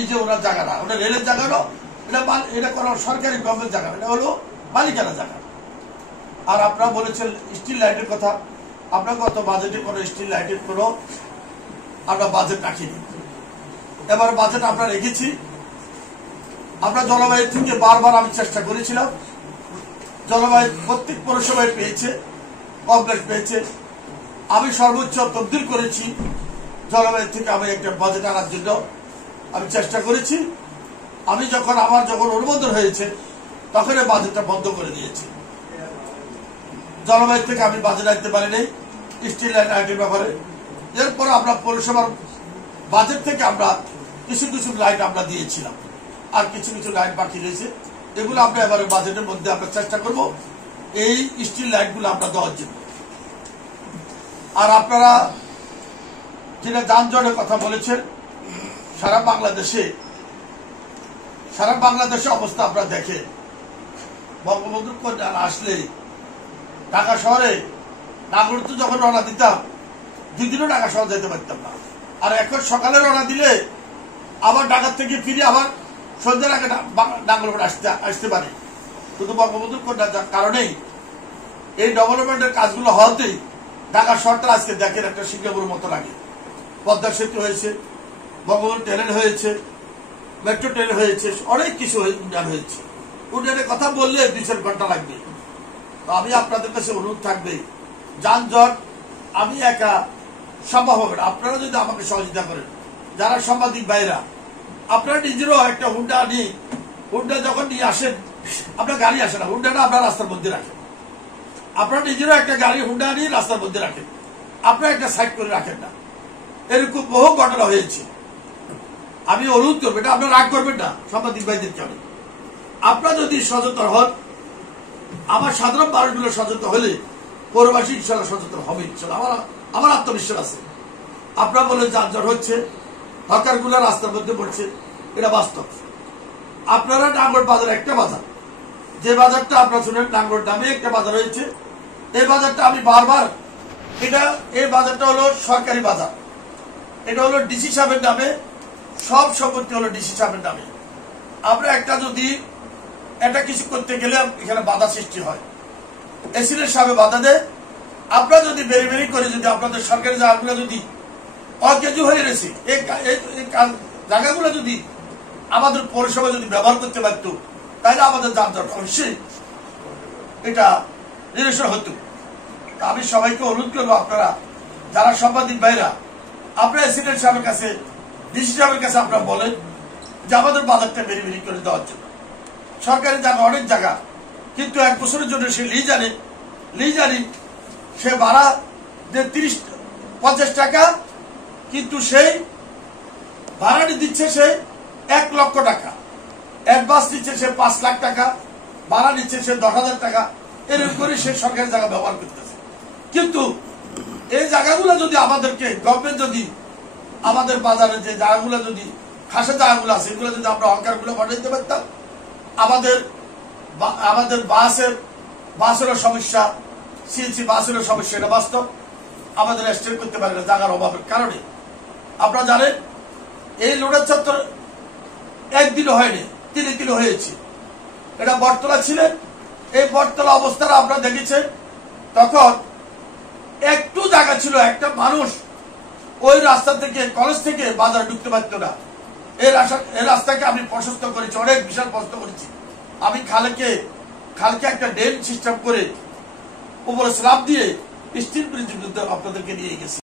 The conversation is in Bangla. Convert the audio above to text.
নিজে ওনার জায়গা না, ওটা রেলের জায়গা না, এটা কোনো সরকারি গভর্নমেন্ট জায়গা, এটা হলো মালিকানা জায়গা। আর আপনারা বলেছেন স্টিল লাইটের কথা, আমরা গত বাজেটে কোনো স্টিল লাইটের কোনো আমরা বাজেট রাখিনি। এবার বাজেট আমরা রেখেছি। আমরা জলবায়ু থেকে বারবার আমি চেষ্টা করেছিলাম, জলবায়ু প্রত্যেক পৌরসভায় পেয়েছে, কমপ্লেক্স পেয়েছে। আমি সর্বোচ্চ তবদিল করেছি জলবায়ু থেকে আমি একটা বাজেট আনার জন্য আমি চেষ্টা করেছি। আমি যখন অনুমোদন হয়েছে তখন এই বাজেটটা বন্ধ করে দিয়েছি। জলবায়ু থেকে আমি বাজেট আনতে পারিনি স্টিল লাইটের ব্যাপারে। এরপর আমরা পৌরসভার বাজেট থেকে আমরা কিছু কিছু লাইট আমরা দিয়েছিলাম, আর কিছু কিছু লাইট বাকি রয়েছে। এগুলো আমরা এবারে বাজেটের মধ্যে আমরা চেষ্টা করব এই স্টিল লাইটগুলো আমরা দেওয়ার জন্য। আর আপনারা যেটা যানজটের কথা বলেছেন, সারা বাংলাদেশে অবস্থা আপনারা দেখেন। বঙ্গবন্ধুর কন্যা আসলে ঢাকা শহরে নাগরিক যখন রওনা দিতাম 2 দিনও ঢাকা শহর যেতে পারতাম না। আর এখন সকালে রওনা দিলে আবার ঢাকা থেকে ফিরে আবার সন্ধ্যার আগে নাগরকোট আসতে পারে। শুধু বঙ্গবন্ধুর কন্যার কারণেই এই ডেভেলপমেন্টের কাজগুলো হওয়াতেই ঢাকা শহরটা আজকে দেখেন একটা সিঙ্গাপুরের মতো লাগে। পদ্মা সেতু হয়েছে, বঙ্গবন্ধু ট্রেন হয়েছে, মেট্রো ট্রেন হয়েছে, অনেক কিছু উন্নয়ন হয়েছে। উন্নয়নের কথা বললে 2-4 ঘন্টা লাগবে। তো আমি আপনাদের কাছে অনুরোধ থাকবে, যানজট আমি একা সম্ভব হবে না, আপনারা যদি আমাকে সহযোগিতা করেন। যারা সাংবাদিক ভাইরা, আপনারা নিজেরও একটা হুন্ডা যখন নিয়ে আসেন, আপনার গাড়ি আসে না, হুন্ডাটা আপনার রাস্তার মধ্যে রাখেন। আপনারা নিজেরও একটা গাড়ি হুন্ডা নিয়ে রাস্তার মধ্যে রাখেন, আপনারা একটা সাইড করে রাখেন না। এরকম বহু ঘটনা হয়েছে। আমি অনুরোধ করবো, এটা আপনারা রাগ করবেন না সাংবাদিক ভাইদেরকে। আপনারা যদি সচেতন হন, আমার সাধারণ মানুষগুলো সচেতন হলে পৌরবাসী ইনশাল্লাহ সচেতন হবে। ইনশাল্লাহ আমার আত্মবিশ্বাস আছে। আপনারা বলেন যানজট হচ্ছে, হকারগুলো রাস্তার মধ্যে পড়ছে, এটা বাস্তব। আপনারা নাঙ্গল বাজার একটা বাজার, যে বাজারটা আপনারা শুনেন নাঙ্গল নামে একটা বাজার হয়েছে, এই বাজারটা আমি বারবার এই বাজারটা হলো সরকারি বাজার। এটা হলো ডিসি সাহেবের নামে, সব সম্পত্তি হলো ডিসি সাহেবের নামে। আমরা একটা কিছু করতে গেলে এখানে বাধা সৃষ্টি হয়, এসিডেন্ট সাহেব বাধা দেয়। আপনারা যদি বেরি করে যদি আপনাদের সরকারি জায়গাগুলো যদি অকেজু হয়ে রয়েছে, এই জায়গাগুলো যদি আমাদের পৌরসভা যদি ব্যবহার করতে পারত, তাহলে আমাদের যানজট অবশ্যই এটা নিরসন হতো। আমি সবাইকে অনুরোধ করবো, আপনারা যারা সাংবাদিক ভাইরা, আপনারা এসিডেন্ট সাহেবের কাছে, ডিসি সাহেবের কাছে আপনারা বলেন যে আমাদের বাজারটা বেরি করে দেওয়ার জন্য। সরকারি জায়গা অনেক জায়গা, কিন্তু 1 বছরের জন্য সে লিজ সে ভাড়া যে 30-50 টাকা, কিন্তু সেই ভাড়াটি দিচ্ছে সে 1 লক্ষ টাকা, অ্যাডভান্স দিচ্ছে সে 5 লাখ টাকা, ভাড়া নিচ্ছে সে 10,000 টাকা। এরকম করে সে সরকারি জায়গা ব্যবহার করতেছে। কিন্তু এই জায়গাগুলো যদি আমাদেরকে গভর্নমেন্ট যদি আমাদের বাজারে যে জায়গাগুলো যদি খাসা জায়গাগুলো আছে, এগুলো যদি আমরা হকারগুলো বানাইতে পারতাম, আমাদের বাসেরও সমস্যা, সিএনজি বাসেরও সমস্যা, এটা বাস্তব। আমাদের স্টেট করতে পারে না জায়গার অভাবের কারণে। আপনারা জানেন এই লোডের চত্বর একদিনও হয়নি, 3 দিন হয়েছে। এটা বটতলা ছিলেন, এই বটতলা অবস্থাটা আপনারা দেখেছেন। তখন একটু জায়গা ছিল, একটা মানুষ ওই রাস্তা থেকে, কলেজ থেকে বাজার ঢুকতে পারত না। এই রাস্তাকে আমি প্রশস্ত করেছি, অনেক বিশাল প্রশস্ত করেছি। আমি খালকে একটা ড্রেন সিস্টেম করে উপরে স্ল্যাব দিয়ে স্টিল ব্রিজ আপনাদেরকে নিয়ে গেছি।